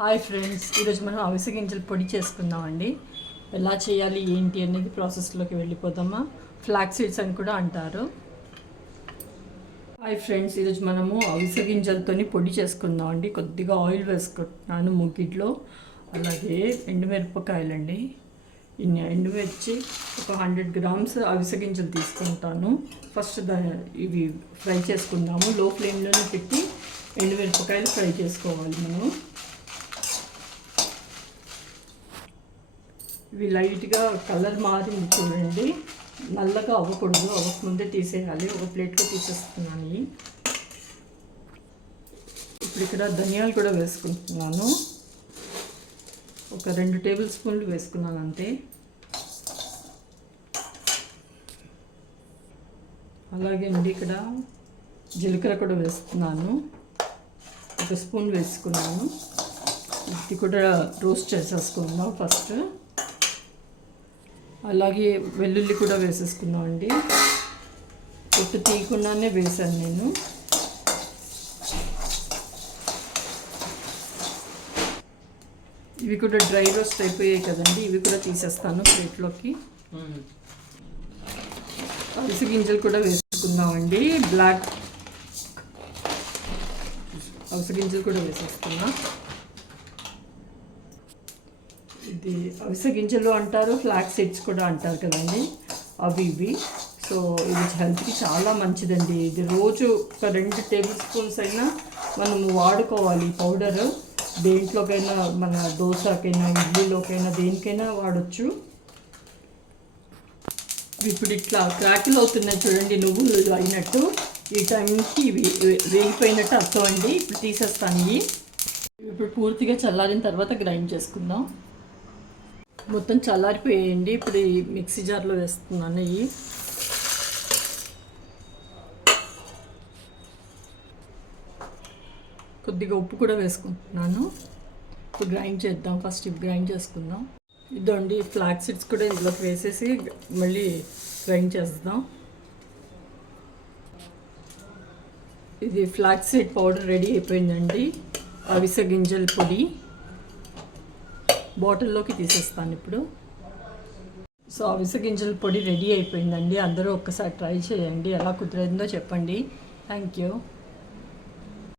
Hi friends, ఈరోజు మనం అవిసె గింజలు పొడి చేసుకుందామండి. ఎలా చేయాలి ఏంటి అనేది ప్రాసెస్లోకి వెళ్ళిపోదామా. ఫ్లాక్స్ సీడ్స్ అని కూడా అంటారు. హాయ్ ఫ్రెండ్స్, ఈరోజు మనము అవిసె గింజలతోని పొడి చేసుకుందామండి. కొద్దిగా ఆయిల్ వేసుకుంటున్నాను ముగ్గిట్లో. అలాగే ఎండుమిరపకాయలండి, ఇన్ని ఎండుమిర్చి, ఒక 100 గ్రామ్స్ అవిసె గింజలు తీసుకుంటాను. ఫస్ట్ ఇవి ఫ్రై చేసుకుందాము. లో ఫ్లేమ్లోనే పెట్టి ఎండుమిరపకాయలు ఫ్రై చేసుకోవాలి మనం. ఇవి లైట్గా కలర్ మారింది చూడండి, నల్లగా అవ్వకూడదు, అవ్వకముందే తీసేయాలి. ఒక ప్లేట్లో తీసేస్తున్నాను. ఇప్పుడు ఇక్కడ ధనియాలు కూడా వేసుకుంటున్నాను. ఒక 2 టేబుల్ స్పూన్లు వేసుకున్నాను అంతే. అలాగే అండి, ఇక్కడ జీలకర్ర కూడా వేస్తున్నాను. 1 స్పూన్ వేసుకున్నాను. ఇది కూడా రోస్ట్ చేసేసుకుందాం ఫస్ట్. అలాగే వెల్లుల్లి కూడా వేసేసుకుందాం అండి. పొట్టు తీయకుండానే వేసాను నేను. ఇవి కూడా డ్రై రోస్ట్ అయిపోయాయి కదండి, ఇవి కూడా తీసేస్తాను ప్లేట్లోకి. అవిసె గింజలు కూడా వేసుకుందామండి. బ్లాక్ అవిసె గింజలు కూడా వేసేసుకున్నా. ఇది అవిసె గింజలు అంటారు, ఫ్లాక్స్ సీడ్స్ కూడా అంటారు కదండి, ఇవి. సో ఇది హెల్త్కి చాలా మంచిదండి. ఇది రోజు ఒక 2 టేబుల్ స్పూన్స్ అయినా మనం వాడుకోవాలి. పౌడర్ దేంట్లోకైనా, మన దోశకైనా, ఇడ్లీలోకైనా, దేనికైనా వాడచ్చు. ఇప్పుడు ఇట్లా క్రాకిల్ అవుతున్నాయి చూడండి, నువ్వులు అయినట్టు. ఈ టైంకి ఇవి వేగిపోయినట్టు అర్థం అండి. ఇప్పుడు తీసేస్తాను ఇవి. ఇప్పుడు పూర్తిగా చల్లారిన తర్వాత గ్రైండ్ చేసుకుందాం. మొత్తం చల్లారిపోయేయండి. ఇప్పుడు ఈ మిక్సీ జార్లో వేస్తున్నాను. ఇవి కొద్దిగా ఉప్పు కూడా వేసుకుంటున్నాను. ఇప్పుడు గ్రైండ్ చేద్దాం. ఫస్ట్ ఇవి గ్రైండ్ చేసుకుందాం. ఇదండి, ఫ్లాక్స్ సీడ్స్ కూడా ఇందులోకి వేసేసి మళ్ళీ గ్రైండ్ చేద్దాం. ఇది ఫ్లాక్స్ సీడ్ పౌడర్ రెడీ అయిపోయిందండి. అవిసె గింజల పొడి బాటిల్లోకి తీసేస్తాను ఇప్పుడు. సో అవిసె గింజల పొడి రెడీ అయిపోయిందండి. అందరూ ఒక్కసారి ట్రై చేయండి, ఎలా కుదిరిందో చెప్పండి. Thank you.